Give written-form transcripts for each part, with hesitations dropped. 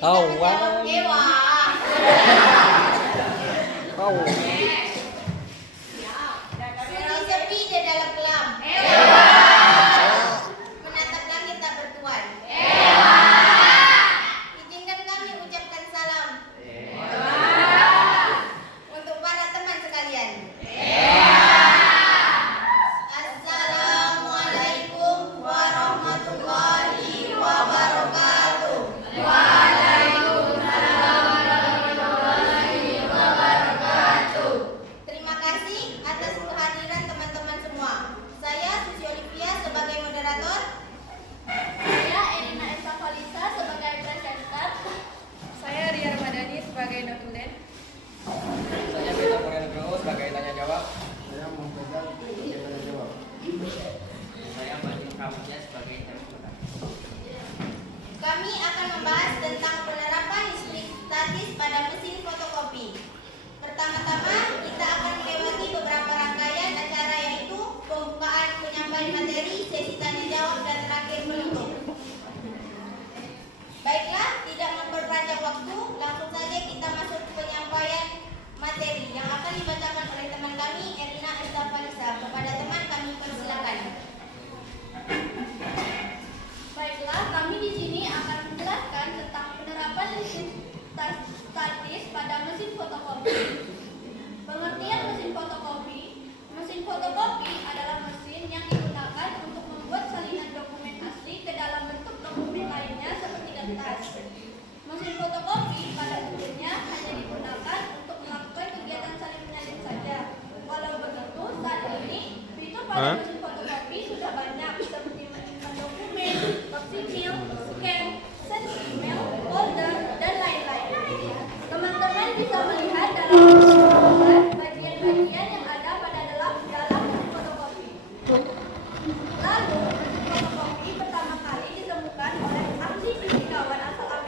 Bisa menjawab dewa. Sunyi sepi di dalam kelam. Menatap langit tak bertuan. Izinkan kami ucapkan salam untuk para teman sekalian. Assalamualaikum warahmatullahi wabarakatuh. Terima kasih atas kehadiran teman-teman semua. Saya Susi Olivia sebagai moderator. Saya Erina Esa Falisa sebagai presenter. Saya Ria Ramadhani sebagai notulen. Saya Beta Moreno sebagai tanya jawab. Saya mempegang sebagai tanya jawab. Saya Banding Pramudia sebagai interviewer. Kami akan membahas tentang penerapan listrik statis pada mesin fotokopi. Pertama-tama, kita akan melewati beberapa rangkaian acara, yaitu pembukaan penyampaian materi, sesi tanya jawab, dan terakhir penutup. Baiklah, tidak memperpanjang waktu, langsung saja kita masuk ke penyampaian materi yang akan dibacakan oleh teman kami, Erina Esta Falisa. Kepada teman kami persilakan. Baiklah, kami di sini akan menjelaskan tentang penerapan listrik statis pada mesin fotokopi. Pengertian mesin fotokopi. Mesin fotokopi adalah mesin yang digunakan untuk membuat salinan dokumen asli ke dalam bentuk dokumen lainnya seperti kertas. Mesin fotokopi pada umumnya hanya digunakan untuk melakukan kegiatan salin menyalin saja. Walau begitu, saat ini fitur pada mesin fotokopi sudah banyak, seperti menyimpan dokumen, file, scan, send email, folder, dan lain-lain. Teman-teman bisa melihat dalam bagian-bagian yang ada pada dalam mesin fotokopi. Lalu, mesin fotokopi pertama kali ditemukan oleh ahli fisikawan asal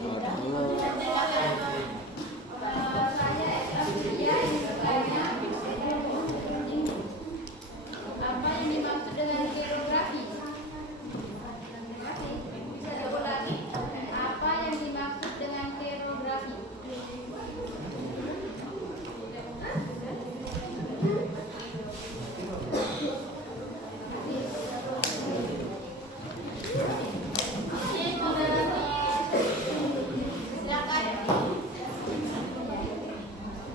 Saya Eka Surya yang bertanya, apa yang dimaksud dengan geografi? Saya ulangi, apa yang dimaksud dengan geografi?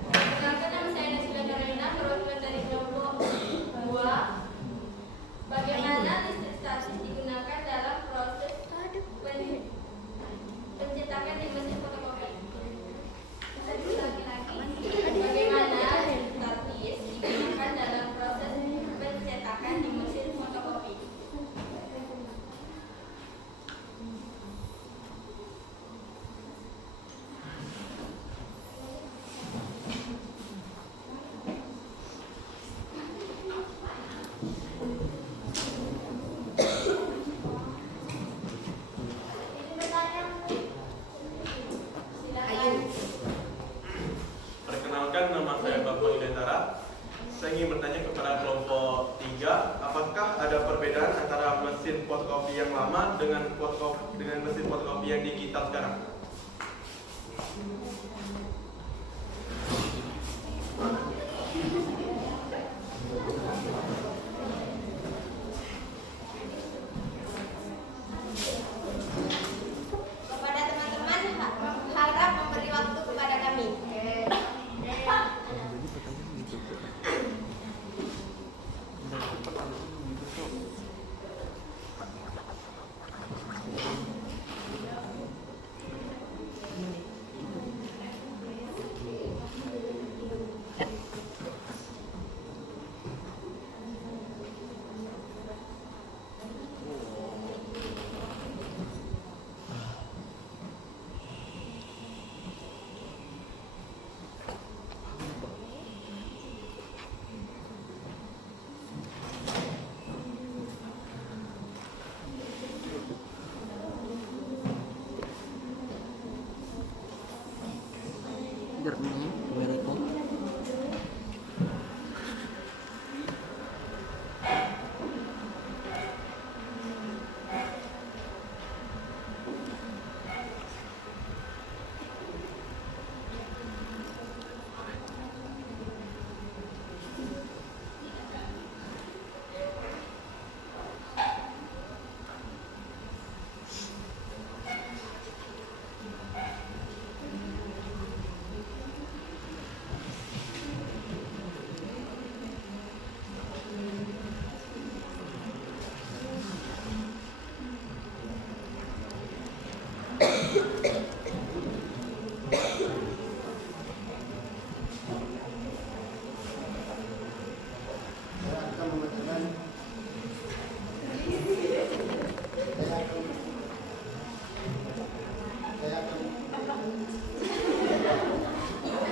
Perkenalkan, nama saya Nasila Darena, perwakilan dari kelompok 2. Bagaimana listrik statis digunakan dalam proses pencetakan di mesin fotokopi? Saya ulangi lagi. Bagaimana listrik statis digunakan dalam proses pencetakan di mesin fotokopi? Perkenalkan, nama saya Bapak Yudhantara. Saya ingin bertanya kepada kelompok 3, apakah ada perbedaan antara mesin fotokopi yang lama dengan mesin fotokopi yang digital sekarang? Kepada teman-teman, harap memberi waktu kepada kami.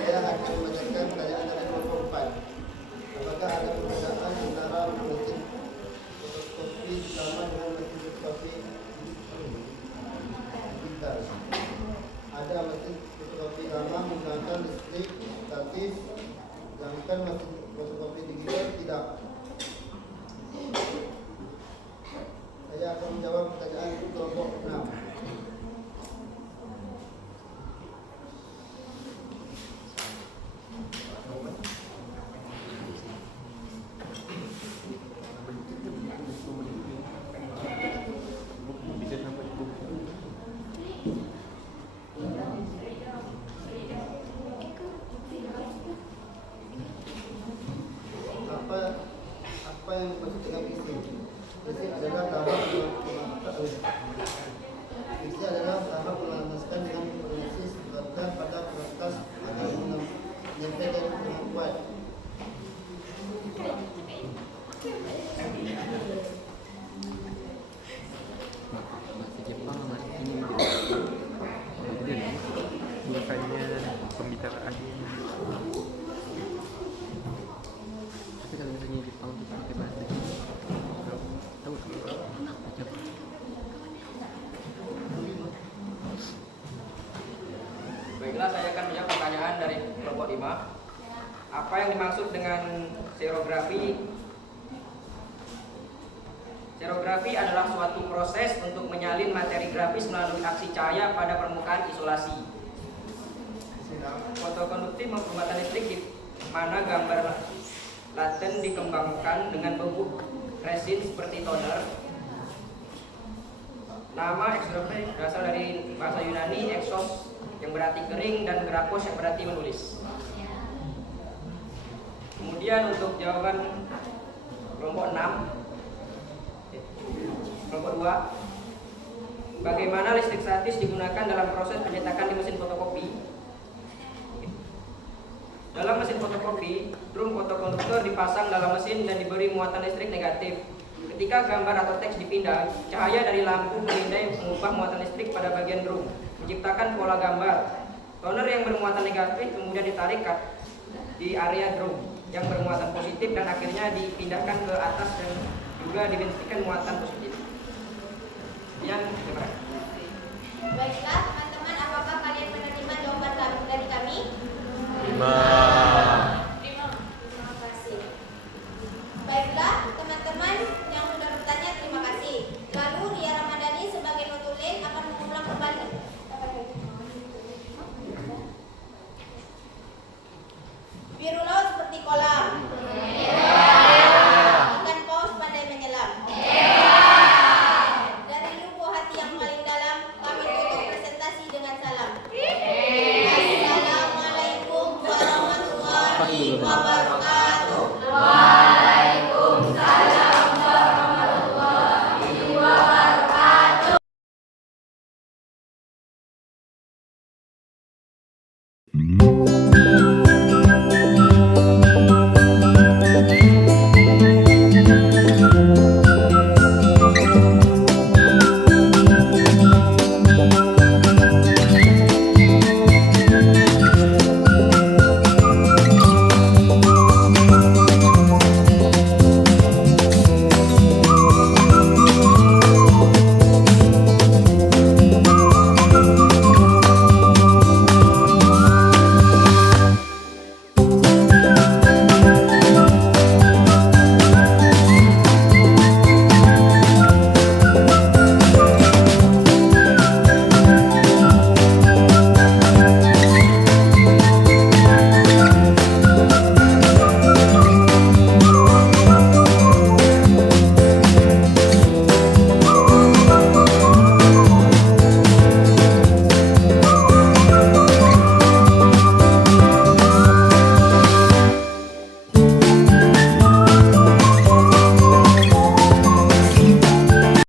Saya akan membacakan pertanyaan dari kelompok 4. Apakah ada perbedaan antara mesin fotokopi lama dengan mesin fotokopi digital? yang dimaksud dengan serografi? Serografi adalah suatu proses untuk menyalin materi grafis melalui aksi cahaya pada permukaan isolasi. Fotokonduktif pembuatan listrik di mana gambar laten dikembangkan dengan bubuk resin seperti toner. Nama extrovert berasal dari bahasa Yunani exos yang berarti kering dan grapos yang berarti menulis. Kemudian untuk jawaban kelompok 6. Kelompok 2. Bagaimana listrik statis digunakan dalam proses pencetakan di mesin fotokopi? Dalam mesin fotokopi, drum fotokonduktor dipasang dalam mesin dan diberi muatan listrik negatif. Ketika gambar atau teks dipindah, cahaya dari lampu melindai mengubah muatan listrik pada bagian drum, menciptakan pola gambar. Toner yang bermuatan negatif kemudian ditarik di area drum yang bermuatan positif dan akhirnya dipindahkan ke atas dan juga dibentikan muatan positif. Yang kedua. Baiklah teman-teman, apakah kalian menerima jawaban dari kami? Terima